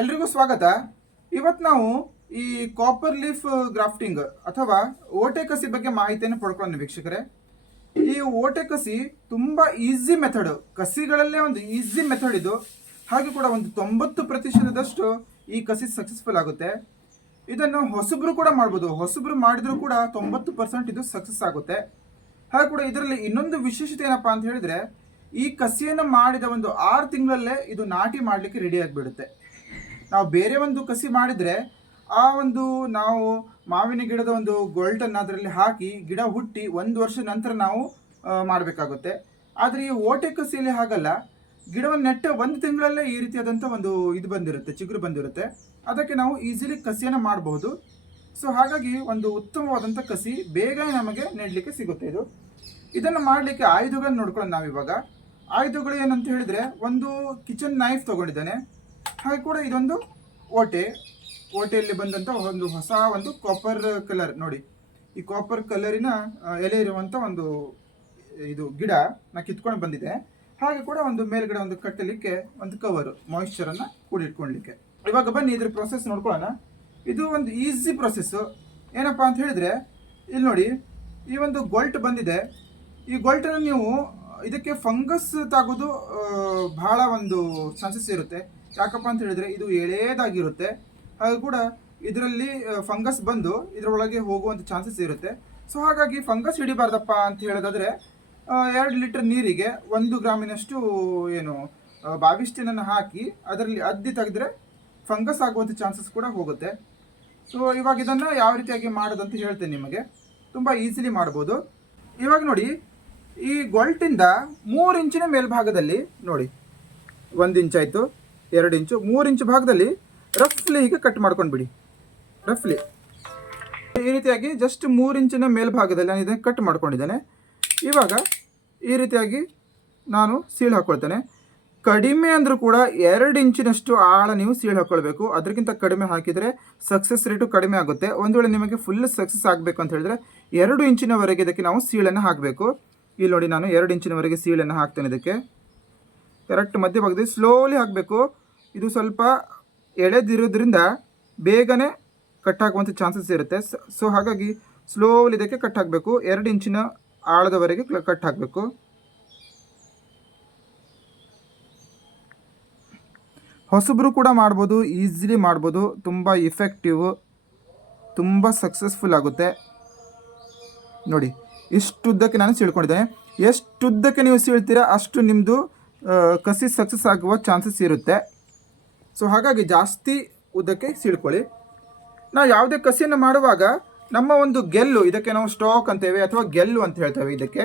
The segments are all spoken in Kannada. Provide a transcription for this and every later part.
ಎಲ್ರಿಗೂ ಸ್ವಾಗತ. ಇವತ್ತು ನಾವು ಈ ಕಾಪರ್ ಲೀಫ್ ಗ್ರಾಫ್ಟಿಂಗ್ ಅಥವಾ ಓಟೆ ಕಸಿ ಬಗ್ಗೆ ಮಾಹಿತಿಯನ್ನು ಪಡ್ಕೊಳ್ಳೋಣ ವೀಕ್ಷಕರೇ. ಈ ಓಟೆ ಕಸಿ ತುಂಬ ಈಸಿ ಮೆಥಡ್ ಕಸಿಗಳಲ್ಲೇ ಒಂದು ಈಸಿ ಮೆಥಡ್ ಇದು. ಹಾಗೆ ಕೂಡ ಒಂದು ತೊಂಬತ್ತು ಪ್ರತಿಶತದಷ್ಟು ಈ ಕಸಿ ಸಕ್ಸಸ್ಫುಲ್ ಆಗುತ್ತೆ. ಇದನ್ನು ಹೊಸಬ್ರು ಕೂಡ ಮಾಡ್ಬೋದು. ಹೊಸಬ್ರು ಮಾಡಿದ್ರು ಕೂಡ ತೊಂಬತ್ತು ಪರ್ಸೆಂಟ್ ಇದು ಸಕ್ಸಸ್ ಆಗುತ್ತೆ. ಹಾಗೆ ಕೂಡ ಇದರಲ್ಲಿ ಇನ್ನೊಂದು ವಿಶೇಷತೆ ಏನಪ್ಪಾ ಅಂತ ಹೇಳಿದ್ರೆ, ಈ ಕಸಿಯನ್ನು ಮಾಡಿದ ಒಂದು ಆರು ತಿಂಗಳಲ್ಲೇ ಇದು ನಾಟಿ ಮಾಡಲಿಕ್ಕೆ ರೆಡಿ ಆಗಿಬಿಡುತ್ತೆ. ನಾವು ಬೇರೆ ಒಂದು ಕಸಿ ಮಾಡಿದರೆ ಆ ಒಂದು ನಾವು ಮಾವಿನ ಗಿಡದ ಒಂದು ಗೊಲ್ಟನ್ನು ಅದರಲ್ಲಿ ಹಾಕಿ ಗಿಡ ಹುಟ್ಟಿ ಒಂದು ವರ್ಷ ನಂತರ ನಾವು ಮಾಡಬೇಕಾಗುತ್ತೆ. ಆದರೆ ಈ ಓಟೆ ಕಸಿಯಲ್ಲಿ ಹಾಗಲ್ಲ. ಗಿಡವನ್ನು ನೆಟ್ಟ ಒಂದು ತಿಂಗಳಲ್ಲೇ ಈ ರೀತಿಯಾದಂಥ ಒಂದು ಇದು ಬಂದಿರುತ್ತೆ, ಚಿಗುರು ಬಂದಿರುತ್ತೆ. ಅದಕ್ಕೆ ನಾವು ಈಸಿಲಿ ಕಸಿಯನ್ನು ಮಾಡಬಹುದು. ಸೊ ಹಾಗಾಗಿ ಒಂದು ಉತ್ತಮವಾದಂಥ ಕಸಿ ಬೇಗ ನಮಗೆ ನೆಡಲಿಕ್ಕೆ ಸಿಗುತ್ತೆ ಇದು. ಇದನ್ನು ಮಾಡಲಿಕ್ಕೆ ಆಯುಧಗಳನ್ನು ನೋಡ್ಕೊಳ್ಳೋಣ ನಾವಿವಾಗ. ಆಯುಧಗಳು ಏನಂತ ಹೇಳಿದರೆ ಒಂದು ಕಿಚನ್ ನೈಫ್ ತೊಗೊಂಡಿದ್ದಾನೆ. ಹಾಗೆ ಕೂಡ ಇದೊಂದು ಓಟೆ. ಓಟೆಯಲ್ಲಿ ಬಂದಂಥ ಒಂದು ಹೊಸ ಒಂದು ಕಾಪರ್ ಕಲರ್ ನೋಡಿ. ಈ ಕಾಪರ್ ಕಲರಿನ ಎಲೆ ಇರುವಂಥ ಒಂದು, ಇದು ಗಿಡ ನಾ ಕಿತ್ಕೊಂಡು ಬಂದಿದೆ. ಹಾಗೆ ಕೂಡ ಒಂದು ಮೇಲ್ಗಡೆ ಒಂದು ಕಟ್ಟಲಿಕ್ಕೆ ಒಂದು ಕವರು ಮಾಯಿಶ್ಚರನ್ನು ಕೂಡಿಟ್ಕೊಳ್ಲಿಕ್ಕೆ. ಇವಾಗ ಬನ್ನಿ ಇದ್ರ ಪ್ರೊಸೆಸ್ ನೋಡ್ಕೊಳ್ಳೋಣ. ಇದು ಒಂದು ಈಸಿ ಪ್ರೊಸೆಸ್ಸು ಏನಪ್ಪಾ ಅಂತ ಹೇಳಿದ್ರೆ, ಇಲ್ಲಿ ನೋಡಿ, ಈ ಒಂದು ಗೊಲ್ಟ್ ಬಂದಿದೆ. ಈ ಗೊಲ್ಟನ್ನು ನೀವು ಇದಕ್ಕೆ ಫಂಗಸ್ ತಾಗೋದು ಬಹಳ ಒಂದು ಚಾನ್ಸಸ್ ಇರುತ್ತೆ. ಯಾಕಪ್ಪ ಅಂತ ಹೇಳಿದ್ರೆ ಇದು ಎಳೆಯದಾಗಿರುತ್ತೆ. ಹಾಗೆ ಕೂಡ ಇದರಲ್ಲಿ ಫಂಗಸ್ ಬಂದು ಇದರೊಳಗೆ ಹೋಗುವಂಥ ಚಾನ್ಸಸ್ ಇರುತ್ತೆ. ಸೊ ಹಾಗಾಗಿ ಫಂಗಸ್ ಹಿಡಿಬಾರ್ದಪ್ಪ ಅಂತ ಹೇಳೋದಾದ್ರೆ ಎರಡು ಲೀಟರ್ ನೀರಿಗೆ ಒಂದು ಗ್ರಾಮಿನಷ್ಟು, ಏನು ಬಾವಿಷ್ಟಿನನ್ನು ಹಾಕಿ ಅದರಲ್ಲಿ ಅದ್ದಿ ತೆಗೆದ್ರೆ ಫಂಗಸ್ ಆಗುವಂಥ ಚಾನ್ಸಸ್ ಕೂಡ ಹೋಗುತ್ತೆ. ಸೊ ಇವಾಗ ಇದನ್ನು ಯಾವ ರೀತಿಯಾಗಿ ಮಾಡೋದಂತ ಹೇಳ್ತೇನೆ ನಿಮಗೆ. ತುಂಬ ಈಸಿಲಿ ಮಾಡ್ಬೋದು. ಇವಾಗ ನೋಡಿ, ಈ ಗೊಲ್ಟಿಂದ ಮೂರು ಇಂಚಿನ ಮೇಲ್ಭಾಗದಲ್ಲಿ, ನೋಡಿ, ಒಂದು ಇಂಚ್ ಎರಡು ಇಂಚು, ಮೂರು ಇಂಚು ಭಾಗದಲ್ಲಿ ರಫ್ಲಿ ಹೀಗೆ ಕಟ್ ಮಾಡ್ಕೊಂಡು ಬಿಡಿ ರಫ್ಲಿ ಈ ರೀತಿಯಾಗಿ ಜಸ್ಟ್ ಮೂರು ಇಂಚಿನ ಮೇಲ್ಭಾಗದಲ್ಲಿ ನಾನು ಇದನ್ನು ಕಟ್ ಮಾಡ್ಕೊಂಡಿದ್ದೇನೆ. ಇವಾಗ ಈ ರೀತಿಯಾಗಿ ನಾನು ಸೀಳು ಹಾಕ್ಕೊಳ್ತೇನೆ ಕಡಿಮೆ ಅಂದರೂ ಕೂಡ ಎರಡು ಇಂಚಿನಷ್ಟು ಆಳ ನೀವು ಸೀಳು ಹಾಕ್ಕೊಳ್ಬೇಕು ಅದಕ್ಕಿಂತ ಕಡಿಮೆ ಹಾಕಿದರೆ ಸಕ್ಸಸ್ ರೇಟು ಕಡಿಮೆ ಆಗುತ್ತೆ. ಒಂದು ವೇಳೆ ನಿಮಗೆ ಫುಲ್ ಸಕ್ಸಸ್ ಆಗಬೇಕು ಅಂತ ಹೇಳಿದ್ರೆ ಎರಡು ಇಂಚಿನವರೆಗೆ ಇದಕ್ಕೆ ನಾವು ಸೀಳನ್ನು ಹಾಕಬೇಕು. ಇಲ್ಲಿ ನೋಡಿ ನಾನು ಎರಡು ಇಂಚಿನವರೆಗೆ ಸೀಳನ್ನು ಹಾಕ್ತೇನೆ ಇದಕ್ಕೆ. ಕರೆಕ್ಟ್ ಮಧ್ಯಭಾಗದಲ್ಲಿ ಸ್ಲೋಲಿ ಹಾಕಬೇಕು. ಇದು ಸ್ವಲ್ಪ ಎಳೆದಿರೋದ್ರಿಂದ ಬೇಗನೆ ಕಟ್ ಆಗುವಂಥ ಚಾನ್ಸಸ್ ಇರುತ್ತೆ. ಸೊ ಹಾಗಾಗಿ ಸ್ಲೋಲಿ ಇದಕ್ಕೆ ಕಟ್ ಹಾಕಬೇಕು. ಎರಡು ಇಂಚಿನ ಆಳದವರೆಗೆ ಕಟ್ ಹಾಕಬೇಕು. ಹೊಸಬ್ರು ಕೂಡ ಮಾಡ್ಬೋದು ಈಸಿಲಿ ಮಾಡ್ಬೋದು. ತುಂಬ ಇಫೆಕ್ಟಿವ್ ತುಂಬ ಸಕ್ಸಸ್ಫುಲ್ ಆಗುತ್ತೆ. ನೋಡಿ, ಇಷ್ಟುದ್ದಕ್ಕೆ ನಾನು ಸೀಳ್ಕೊಂಡಿದ್ದೇನೆ. ಎಷ್ಟುದ್ದಕ್ಕೆ ನೀವು ಸೀಳ್ತೀರಾ ಅಷ್ಟು ನಿಮ್ಮದು ಕಸಿ ಸಕ್ಸಸ್ ಆಗುವ ಚಾನ್ಸಸ್ ಇರುತ್ತೆ. ಸೊ ಹಾಗಾಗಿ ಜಾಸ್ತಿ ಉದ್ದಕ್ಕೆ ಸೀಳ್ಕೊಳ್ಳಿ. ನಾವು ಯಾವುದೇ ಕಸಿಯನ್ನು ಮಾಡುವಾಗ ನಮ್ಮ ಒಂದು ಗೆಲ್ಲು, ಇದಕ್ಕೆ ನಾವು ಸ್ಟಾಕ್ ಅಂತೇವೆ ಅಥವಾ ಗೆಲ್ಲು ಅಂತ ಹೇಳ್ತೇವೆ ಇದಕ್ಕೆ.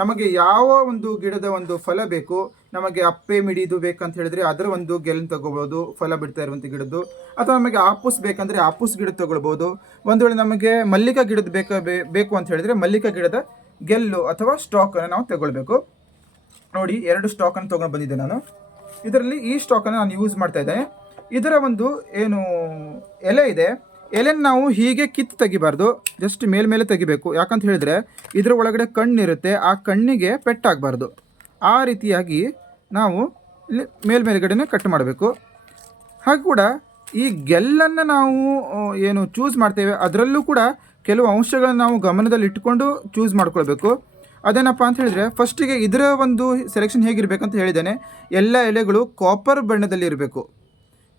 ನಮಗೆ ಯಾವ ಒಂದು ಗಿಡದ ಒಂದು ಫಲ ಬೇಕು, ನಮಗೆ ಅಪ್ಪೆ ಮಿಡಿದು ಬೇಕಂತ ಹೇಳಿದ್ರೆ ಅದರ ಒಂದು ಗೆಲ್ಲು ತಗೋಬೋದು ಫಲ ಬಿಡ್ತಾ ಇರುವಂಥ ಗಿಡದ್ದು. ಅಥವಾ ನಮಗೆ ಆಪೂಸ್ ಬೇಕಂದ್ರೆ ಆಪೂಸ್ ಗಿಡ ತಗೊಳ್ಬೋದು. ಒಂದು ವೇಳೆ ನಮಗೆ ಮಲ್ಲಿಕ ಗಿಡದ ಬೇಕ ಬೇಕು ಅಂತ ಹೇಳಿದ್ರೆ ಮಲ್ಲಿಕ ಗಿಡದ ಗೆಲ್ಲು ಅಥವಾ ಸ್ಟಾಕನ್ನು ನಾವು ತಗೊಳ್ಬೇಕು. ನೋಡಿ, ಎರಡು ಸ್ಟಾಕನ್ನು ತೊಗೊಂಡು ಬಂದಿದ್ದೆ ನಾನು. ಇದರಲ್ಲಿ ಈ ಸ್ಟಾಕನ್ನು ನಾನು ಯೂಸ್ ಮಾಡ್ತಾ ಇದ್ದೇನೆ. ಇದರ ಒಂದು ಏನು ಎಲೆ ಇದೆ. ಎಲೆನ ನಾವು ಹೀಗೆ ಕಿತ್ತು ತೆಗಿಬಾರ್ದು. ಜಸ್ಟ್ ಮೇಲ್ಮೇಲೆ ತೆಗಿಬೇಕು. ಯಾಕಂತ ಹೇಳಿದ್ರೆ ಇದರ ಒಳಗಡೆ ಕಣ್ಣಿರುತ್ತೆ. ಆ ಕಣ್ಣಿಗೆ ಪೆಟ್ಟಾಗಬಾರ್ದು. ಆ ರೀತಿಯಾಗಿ ನಾವು ಇಲ್ಲಿ ಕಟ್ ಮಾಡಬೇಕು. ಹಾಗೆ ಕೂಡ ಈ ಗೆಲ್ಲನ್ನು ನಾವು ಏನು ಚೂಸ್ ಮಾಡ್ತೇವೆ, ಅದರಲ್ಲೂ ಕೂಡ ಕೆಲವು ಅಂಶಗಳನ್ನು ನಾವು ಗಮನದಲ್ಲಿ ಇಟ್ಕೊಂಡು ಚೂಸ್ ಮಾಡ್ಕೊಳ್ಬೇಕು. ಅದೇನಪ್ಪ ಅಂತ ಹೇಳಿದ್ರೆ ಫಸ್ಟಿಗೆ ಇದರ ಒಂದು ಸೆಲೆಕ್ಷನ್ ಹೇಗಿರಬೇಕಂತ ಹೇಳಿದ್ದೇನೆ. ಎಲ್ಲ ಎಲೆಗಳು ಕಾಪರ್ ಬಣ್ಣದಲ್ಲಿ ಇರಬೇಕು.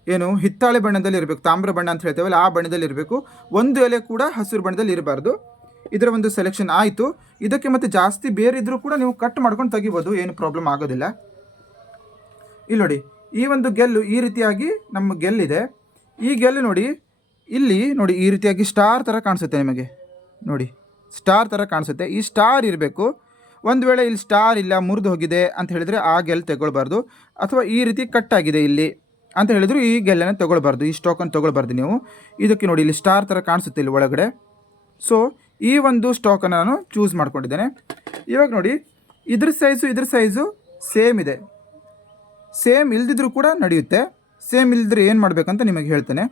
ಏನು? ಹಿತ್ತಾಳೆ ಬಣ್ಣದಲ್ಲಿ ಇರಬೇಕು, ತಾಮ್ರ ಬಣ್ಣ ಅಂತ ಹೇಳ್ತೇವಲ್ಲ, ಆ ಬಣ್ಣದಲ್ಲಿ ಇರಬೇಕು. ಒಂದು ಎಲೆ ಕೂಡ ಹಸಿರು ಬಣ್ಣದಲ್ಲಿ ಇರಬಾರ್ದು. ಇದರ ಒಂದು ಸೆಲೆಕ್ಷನ್ ಆಯಿತು. ಇದಕ್ಕೆ ಮತ್ತೆ ಜಾಸ್ತಿ ಬೇರೆ ಇದ್ರೂ ಕೂಡ ನೀವು ಕಟ್ ಮಾಡ್ಕೊಂಡು ತೆಗಿಬೋದು, ಏನು ಪ್ರಾಬ್ಲಮ್ ಆಗೋದಿಲ್ಲ. ಇಲ್ಲಿ ನೋಡಿ, ಈ ಒಂದು ಗೆಲ್ಲು ಈ ರೀತಿಯಾಗಿ ನಮ್ಮ ಗೆಲ್ಲಿದೆ. ಈ ಗೆಲ್ಲು ನೋಡಿ, ಇಲ್ಲಿ ನೋಡಿ ಈ ರೀತಿಯಾಗಿ ಸ್ಟಾರ್ ಥರ ಕಾಣಿಸುತ್ತೆ ನಿಮಗೆ. ನೋಡಿ. ಸ್ಟಾರ್ ಥರ ಕಾಣಿಸುತ್ತೆ. ಈ ಸ್ಟಾರ್ ಇರಬೇಕು. ಒಂದು ವೇಳೆ ಇಲ್ಲಿ ಸ್ಟಾರ್ ಇಲ್ಲ, ಮುರಿದು ಹೋಗಿದೆ ಅಂತ ಹೇಳಿದರೆ ಆ ಗೆಲ್ ತಗೊಳ್ಬಾರ್ದು. ಅಥವಾ ಈ ರೀತಿ ಕಟ್ ಆಗಿದೆ ಇಲ್ಲಿ ಅಂತ ಹೇಳಿದ್ರು ಈ ಗೆಲ್ಲನ್ನು ತಗೊಳ್ಬಾರ್ದು. ಈ ಸ್ಟಾಕನ್ನು ತೊಗೊಳ್ಬಾರ್ದು ನೀವು. ಇದಕ್ಕೆ ನೋಡಿ ಇಲ್ಲಿ ಸ್ಟಾರ್ ಥರ ಕಾಣಿಸುತ್ತೆ ಇಲ್ಲಿ ಒಳಗಡೆ. ಸೊ ಈ ಒಂದು ಸ್ಟಾಕನ್ನು ನಾನು ಚೂಸ್ ಮಾಡ್ಕೊಂಡಿದ್ದೇನೆ. ಇವಾಗ ನೋಡಿ, ಇದ್ರ ಸೈಜು ಇದ್ರ ಸೈಜು ಸೇಮ್ ಇದೆ. ಸೇಮ್ ಇಲ್ದಿದ್ರೂ ಕೂಡ ನಡೆಯುತ್ತೆ. ಸೇಮ್ ಇಲ್ದಿದ್ರೆ ಏನು ಮಾಡಬೇಕಂತ ನಿಮಗೆ ಹೇಳ್ತೇನೆ.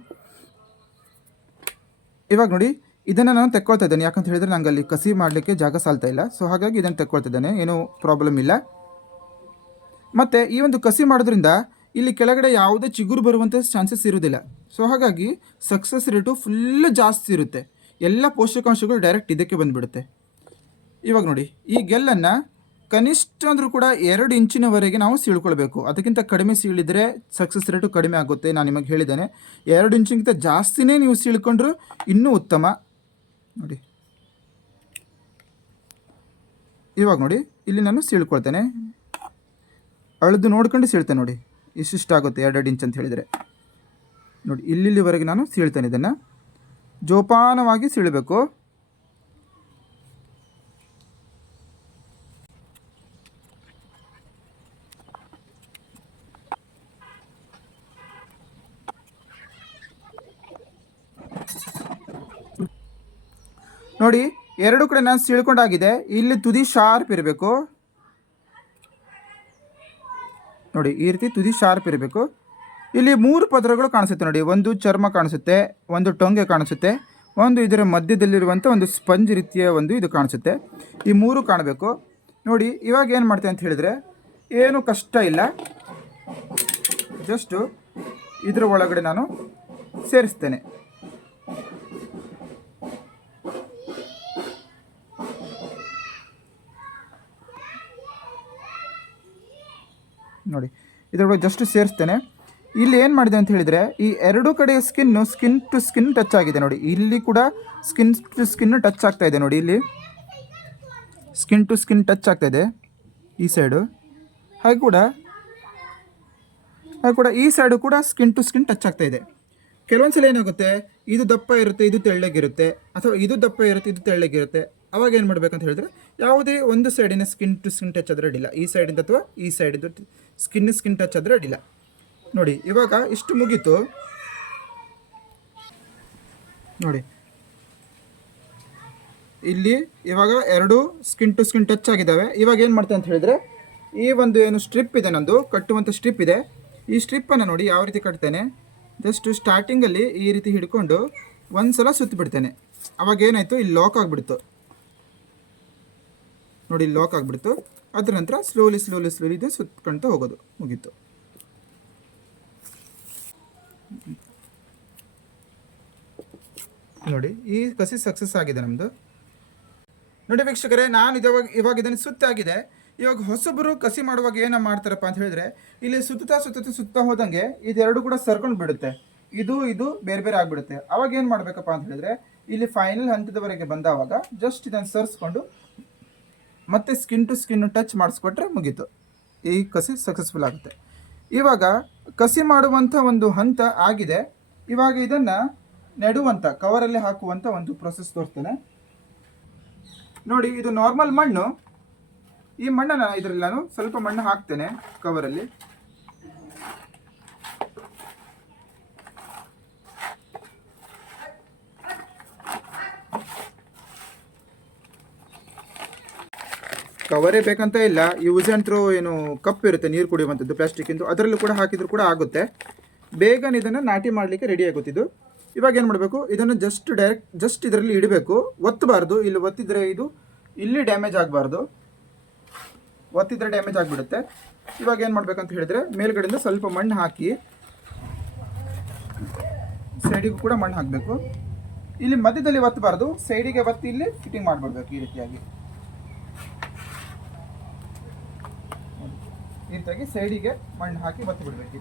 ಇವಾಗ ನೋಡಿ ಇದನ್ನು ನಾನು ತೆಕ್ಕೊಳ್ತಾ ಇದ್ದೇನೆ. ಯಾಕಂತ ಹೇಳಿದ್ರೆ ನಂಗೆ ಅಲ್ಲಿ ಕಸಿ ಮಾಡಲಿಕ್ಕೆ ಜಾಗ ಸಾಲ್ತಾ ಇಲ್ಲ. ಸೊ ಹಾಗಾಗಿ ಇದನ್ನು ತೆಕ್ಕೊಳ್ತಾ ಇದ್ದೇನೆ. ಏನೂ ಪ್ರಾಬ್ಲಮ್ ಇಲ್ಲ. ಮತ್ತು ಈ ಒಂದು ಕಸಿ ಮಾಡೋದ್ರಿಂದ ಇಲ್ಲಿ ಕೆಳಗಡೆ ಯಾವುದೇ ಚಿಗುರು ಬರುವಂಥ ಚಾನ್ಸಸ್ ಇರೋದಿಲ್ಲ ಸೊ ಹಾಗಾಗಿ ಸಕ್ಸಸ್ ರೇಟು ಫುಲ್ ಜಾಸ್ತಿ ಇರುತ್ತೆ. ಎಲ್ಲ ಪೋಷಕಾಂಶಗಳು ಡೈರೆಕ್ಟ್ ಇದಕ್ಕೆ ಬಂದುಬಿಡುತ್ತೆ. ಇವಾಗ ನೋಡಿ, ಈ ಗೆಲ್ಲನ್ನು ಕನಿಷ್ಠ ಅಂದರೂ ಕೂಡ ಎರಡು ಇಂಚಿನವರೆಗೆ ನಾವು ಸೀಳ್ಕೊಳ್ಬೇಕು. ಅದಕ್ಕಿಂತ ಕಡಿಮೆ ಸೀಳಿದರೆ ಸಕ್ಸಸ್ ರೇಟು ಕಡಿಮೆ ಆಗುತ್ತೆ. ನಾನು ನಿಮಗೆ ಹೇಳಿದ್ದೇನೆ. ಎರಡು ಇಂಚಿಗಿಂತ ಜಾಸ್ತಿನೇ ನೀವು ಸೀಳ್ಕೊಂಡ್ರೂ ಇನ್ನೂ ಉತ್ತಮ. ನೋಡಿ. ಇವಾಗ ನೋಡಿ, ಇಲ್ಲಿ ನಾನು ಸೀಳ್ಕೊಳ್ತೇನೆ. ಅಳೆದು ನೋಡ್ಕೊಂಡು ಸೀಳ್ತೇನೆ ನೋಡಿ. ಇಷ್ಟಿಷ್ಟಾಗುತ್ತೆ, ಎರಡೆರಡು ಇಂಚ್ ಅಂತ ಹೇಳಿದರೆ. ನೋಡಿ ಇಲ್ಲಿವರೆಗೆ ನಾನು ಸೀಳ್ತೇನೆ ಇದನ್ನು. ಜೋಪಾನವಾಗಿ ಸೀಳಬೇಕು. ನೋಡಿ, ಎರಡು ಕಡೆ ನಾನು ಸಿಳ್ಕೊಂಡಾಗಿದೆ. ಇಲ್ಲಿ ತುದಿ ಶಾರ್ಪ್ ಇರಬೇಕು. ನೋಡಿ, ಈ ರೀತಿ ತುದಿ ಶಾರ್ಪ್ ಇರಬೇಕು. ಇಲ್ಲಿ ಮೂರು ಪದರಗಳು ಕಾಣಿಸುತ್ತೆ ನೋಡಿ. ಒಂದು ಚರ್ಮ ಕಾಣಿಸುತ್ತೆ, ಒಂದು ಟೊಂಗೆ ಕಾಣಿಸುತ್ತೆ, ಒಂದು ಇದರ ಮಧ್ಯದಲ್ಲಿರುವಂಥ ಒಂದು ಸ್ಪಂಜ್ ರೀತಿಯ ಒಂದು ಇದು ಕಾಣಿಸುತ್ತೆ. ಈ ಮೂರು ಕಾಣಬೇಕು. ನೋಡಿ, ಇವಾಗ ಏನು ಮಾಡ್ತೇನೆ ಅಂತ ಹೇಳಿದರೆ, ಏನು ಕಷ್ಟ ಇಲ್ಲ. ಜಸ್ಟು ಇದರ ಒಳಗಡೆ ನಾನು ಸೇರಿಸ್ತೇನೆ. ನೋಡಿ ಇದರೊಳಗೆ ಜಸ್ಟ್ ಸೇರಿಸ್ತೇನೆ. ಇಲ್ಲಿ ಏನು ಮಾಡಿದೆ ಅಂತ ಹೇಳಿದರೆ, ಈ ಎರಡು ಕಡೆಯ skin skin to skin touch ಆಗಿದೆ ನೋಡಿ. ಇಲ್ಲಿ ಕೂಡ ಸ್ಕಿನ್ ಟು ಸ್ಕಿನ್ ಟಚ್ ಆಗ್ತಾ ಇದೆ ನೋಡಿ ಇಲ್ಲಿ. ಸ್ಕಿನ್ ಟು ಸ್ಕಿನ್ ಟಚ್ ಆಗ್ತಾ ಇದೆ ಈ ಸೈಡು ಹಾಗೆ ಕೂಡ ಹಾಗೆ ಕೂಡ ಈ ಸೈಡು ಕೂಡ ಸ್ಕಿನ್ ಟು ಸ್ಕಿನ್ ಟಚ್ ಆಗ್ತಾ ಇದೆ. ಕೆಲವೊಂದು ಸಲ ಏನಾಗುತ್ತೆ, ಇದು ದಪ್ಪ ಇರುತ್ತೆ, ಇದು ತೆಳ್ಳಗಿರುತ್ತೆ, ಅಥವಾ ಇದು ದಪ್ಪ ಇರುತ್ತೆ, ಇದು ತೆಳ್ಳಗಿರುತ್ತೆ. ಅವಾಗ ಏನು ಮಾಡ್ಬೇಕಂತ ಹೇಳಿದ್ರೆ, ಯಾವುದೇ ಒಂದು ಸೈಡಿನ ಸ್ಕಿನ್ ಟು ಸ್ಕಿನ್ ಟಚ್ ಆದರೆ ಅಡ್ಡಿಲ್ಲ. ಈ ಸೈಡಿಂದ ಅಥವಾ ಈ ಸೈಡಿಂದ ಸ್ಕಿನ್ ಸ್ಕಿನ್ ಟಚ್ ಆದರೆ ಅಡ್ಡಿಲ್ಲ. ನೋಡಿ, ಇವಾಗ ಇಷ್ಟು ಮುಗೀತು. ನೋಡಿ. ಇಲ್ಲಿ ಇವಾಗ ಎರಡು ಸ್ಕಿನ್ ಟು ಸ್ಕಿನ್ ಟಚ್ ಆಗಿದ್ದಾವೆ. ಇವಾಗ ಏನು ಮಾಡ್ತೇನೆ ಅಂತ ಹೇಳಿದ್ರೆ, ಈ ಒಂದು ಏನು ಸ್ಟ್ರಿಪ್ ಇದೆ ನಂದು ಕಟ್ಟುವಂಥ ಸ್ಟ್ರಿಪ್ ಇದೆ. ಈ ಸ್ಟ್ರಿಪ್ಪನ್ನು ನೋಡಿ ಯಾವ ರೀತಿ ಕಟ್ತೇನೆ. ಜಸ್ಟ್ ಸ್ಟಾರ್ಟಿಂಗಲ್ಲಿ ಈ ರೀತಿ ಹಿಡ್ಕೊಂಡು ಒಂದು ಸಲ ಸುತ್ತಿಬಿಡ್ತೇನೆ ಅವಾಗ ಏನಾಯಿತು? ಇಲ್ಲಿ ಲಾಕ್ ಆಗಿಬಿಡ್ತು. ನೋಡಿ ಲಾಕ್ ಆಗಿಬಿಡ್ತು. ಅದರ ನಂತರ ಸ್ಲೋಲಿ ಸ್ಲೋಲಿ ಸ್ಲೋಲಿ ಇದೆ ಸುತ್ಕೊಳ್ತಾ ಹೋಗೋದು. ಮುಗೀತು. ನೋಡಿ, ಈ ಕಸಿ ಸಕ್ಸಸ್ ಆಗಿದೆ ನಮ್ಮದು ನೋಡಿ ವೀಕ್ಷಕರೇ, ನಾನು ಇವಾಗ ಇವಾಗ ಇದನ್ನು ಸುತ್ತಾಗಿದೆ. ಇವಾಗ ಹೊಸಬರು ಕಸಿ ಮಾಡುವಾಗ ಏನು ಮಾಡ್ತಾರಪ್ಪ ಅಂತ ಹೇಳಿದ್ರೆ, ಇಲ್ಲಿ ಸುತ್ತಾ ಸುತ್ತಾ ಸುತ್ತಾ ಹೋದಂಗೆ ಇದೆರಡು ಕೂಡ ಸರ್ಕೊಂಡು ಬಿಡುತ್ತೆ. ಇದು ಇದು, ಬೇರೆ ಬೇರೆ ಆಗಿಬಿಡುತ್ತೆ. ಅವಾಗ ಏನು ಮಾಡಬೇಕಪ್ಪ ಅಂತ ಹೇಳಿದ್ರೆ, ಇಲ್ಲಿ ಫೈನಲ್ ಹಂತದವರೆಗೆ ಬಂದಾವಾಗ ಜಸ್ಟ್ ಇದನ್ನು ಸರಿಸ್ಕೊಂಡು ಮತ್ತೆ ಸ್ಕಿನ್ ಟು ಸ್ಕಿನ್ ಟಚ್ ಮಾಡಿಸ್ಕೊಟ್ರೆ ಮುಗೀತು. ಈ ಕಸಿ ಸಕ್ಸಸ್ಫುಲ್ ಆಗುತ್ತೆ. ಇವಾಗ ಕಸಿ ಮಾಡುವಂಥ ಒಂದು ಹಂತ ಆಗಿದೆ. ಇವಾಗ ಇದನ್ನು ನೆಡುವಂಥ, ಕವರಲ್ಲಿ ಹಾಕುವಂಥ ಒಂದು ಪ್ರೊಸೆಸ್ ತೋರಿಸ್ತೇನೆ. ನೋಡಿ, ಇದು ನಾರ್ಮಲ್ ಮಣ್ಣು. ಈ ಮಣ್ಣನ್ನು ಇದರಲ್ಲಿ ನಾನು ಸ್ವಲ್ಪ ಮಣ್ಣು ಹಾಕ್ತೇನೆ ಕವರಲ್ಲಿ. ಕವರೇ ಬೇಕಂತ ಇಲ್ಲ. ಯೂಸ್ ಆ್ಯಂಡ್ ಥ್ರೋ ಏನು ಕಪ್ ಇರುತ್ತೆ, ನೀರು ಕುಡಿಯುವಂಥದ್ದು ಪ್ಲಾಸ್ಟಿಕ್ಕಿಂದು ಅದರಲ್ಲೂ ಕೂಡ ಹಾಕಿದ್ರು ಕೂಡ ಆಗುತ್ತೆ. ಬೇಗನೆ ಇದನ್ನು ನಾಟಿ ಮಾಡಲಿಕ್ಕೆ ರೆಡಿ ಆಗುತ್ತಿದ್ದು ಇವಾಗ ಏನು ಮಾಡಬೇಕು? ಇದನ್ನು ಜಸ್ಟ್ ಡೈರೆಕ್ಟ್ ಜಸ್ಟ್ ಇದರಲ್ಲಿ ಇಡಬೇಕು. ಒತ್ತಬಾರ್ದು ಇಲ್ಲಿ ಒತ್ತಿದ್ರೆ ಇದು, ಇಲ್ಲಿ ಡ್ಯಾಮೇಜ್ ಆಗಬಾರ್ದು. ಒತ್ತಿದ್ರೆ ಡ್ಯಾಮೇಜ್ ಆಗಿಬಿಡುತ್ತೆ. ಇವಾಗ ಏನು ಮಾಡಬೇಕಂತ ಹೇಳಿದ್ರೆ, ಮೇಲ್ಗಡೆಯಿಂದ ಸ್ವಲ್ಪ ಮಣ್ಣು ಹಾಕಿ ಸೈಡಿಗೂ ಕೂಡ ಮಣ್ಣು ಹಾಕಬೇಕು. ಇಲ್ಲಿ ಮಧ್ಯದಲ್ಲಿ ಒತ್ತಬಾರ್ದು ಸೈಡಿಗೆ ಒತ್ತಿ ಇಲ್ಲಿ ಫಿಟ್ಟಿಂಗ್ ಮಾಡಿಬಿಡ್ಬೇಕು ಈ ರೀತಿಯಾಗಿ. ಈ ಸೈಡಿಗೆ ಮಣ್ಣು ಹಾಕಿ ಬತ್ತು ಬಿಡಬೇಕು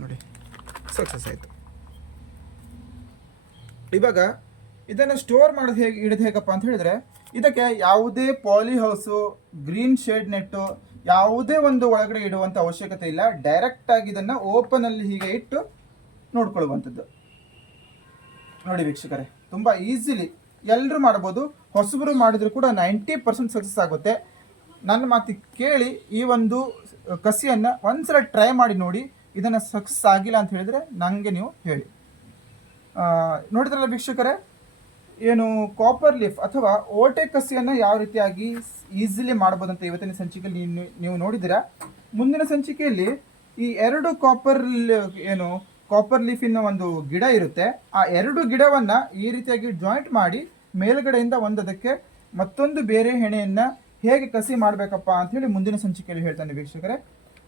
ನೋಡಿ ಸಕ್ಸಸ್ ಆಯಿತು. ಇವಾಗ ಇದನ್ನು ಸ್ಟೋರ್ ಮಾಡೋದು ಹೇಗೆ, ಇಡೋದು ಹೇಗಪ್ಪ ಅಂತ ಹೇಳಿದ್ರೆ, ಇದಕ್ಕೆ ಯಾವುದೇ ಪಾಲಿ ಹೌಸು ಗ್ರೀನ್ ಶೇಡ್ ನೆಟ್ಟು ಯಾವುದೇ ಒಂದು ಒಳಗಡೆ ಇಡುವಂಥ ಅವಶ್ಯಕತೆ ಇಲ್ಲ. ಡೈರೆಕ್ಟಾಗಿ ಇದನ್ನು ಓಪನಲ್ಲಿ ಹೀಗೆ ಇಟ್ಟು ನೋಡ್ಕೊಳ್ಳುವಂಥದ್ದು. ನೋಡಿ ವೀಕ್ಷಕರೇ, ತುಂಬ ಈಸಿಲಿ ಎಲ್ಲರೂ ಮಾಡ್ಬೋದು ಹೊಸಬರು ಮಾಡಿದ್ರು ಕೂಡ ನೈಂಟಿ ಪರ್ಸೆಂಟ್ ಸಕ್ಸಸ್ ಆಗುತ್ತೆ. ನನ್ನ ಮಾತು ಕೇಳಿ ಈ ಒಂದು ಕಸಿಯನ್ನು ಒಂದ್ಸಲ ಟ್ರೈ ಮಾಡಿ ನೋಡಿ, ಇದನ್ನು ಸಕ್ಸಸ್ ಆಗಿಲ್ಲ ಅಂತ ಹೇಳಿದರೆ ನನಗೆ ನೀವು ಹೇಳಿ. ನೋಡಿದ್ರಲ್ಲ ವೀಕ್ಷಕರೇ, ಏನು ಕಾಪರ್ ಲೀಫ್ ಅಥವಾ ಓಟೆ ಕಸಿಯನ್ನು ಯಾವ ರೀತಿಯಾಗಿ ಈಸಿಲಿ ಮಾಡ್ಬೋದಂತ ಇವತ್ತಿನ ಸಂಚಿಕೆಯಲ್ಲಿ ನೀವು ನೋಡಿದ್ದೀರಾ? ಮುಂದಿನ ಸಂಚಿಕೆಯಲ್ಲಿ ಈ ಎರಡು ಕಾಪರ್ ಏನು ಕಾಪರ್ ಲೀಫಿನ ಒಂದು ಗಿಡ ಇರುತ್ತೆ. ಆ ಎರಡು ಗಿಡವನ್ನು ಈ ರೀತಿಯಾಗಿ ಜಾಯಿಂಟ್ ಮಾಡಿ ಮೇಲ್ಗಡೆಯಿಂದ ಒಂದದಕ್ಕೆ ಮತ್ತೊಂದು ಬೇರೆ ಹೆಣೆಯನ್ನ ಹೇಗೆ ಕಸಿ ಮಾಡಬೇಕಪ್ಪ ಅಂತ ಹೇಳಿ ಮುಂದಿನ ಸಂಚಿಕೆಯಲ್ಲಿ ಹೇಳ್ತಾನೆ ವೀಕ್ಷಕರೇ.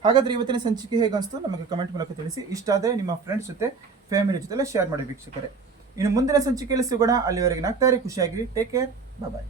ಹಾಗಾದ್ರೆ ಇವತ್ತಿನ ಸಂಚಿಕೆ ಹೇಗೆ ಅನಿಸ್ತು ನಮಗೆ ಕಮೆಂಟ್ ಮೂಲಕ ತಿಳಿಸಿ. ಇಷ್ಟ ಆದರೆ ನಿಮ್ಮ ಫ್ರೆಂಡ್ಸ್ ಜೊತೆ ಫ್ಯಾಮಿಲಿ ಜೊತೆ ಶೇರ್ ಮಾಡಿ ವೀಕ್ಷಕರೇ. ಇನ್ನು ಮುಂದಿನ ಸಂಚಿಕೆಯಲ್ಲಿ ಸಿಗೋಣ. ಅಲ್ಲಿವರೆಗೆ ನಾಗ್ತಾರೆ ಖುಷಿಯಾಗಿರಿ. Take care bye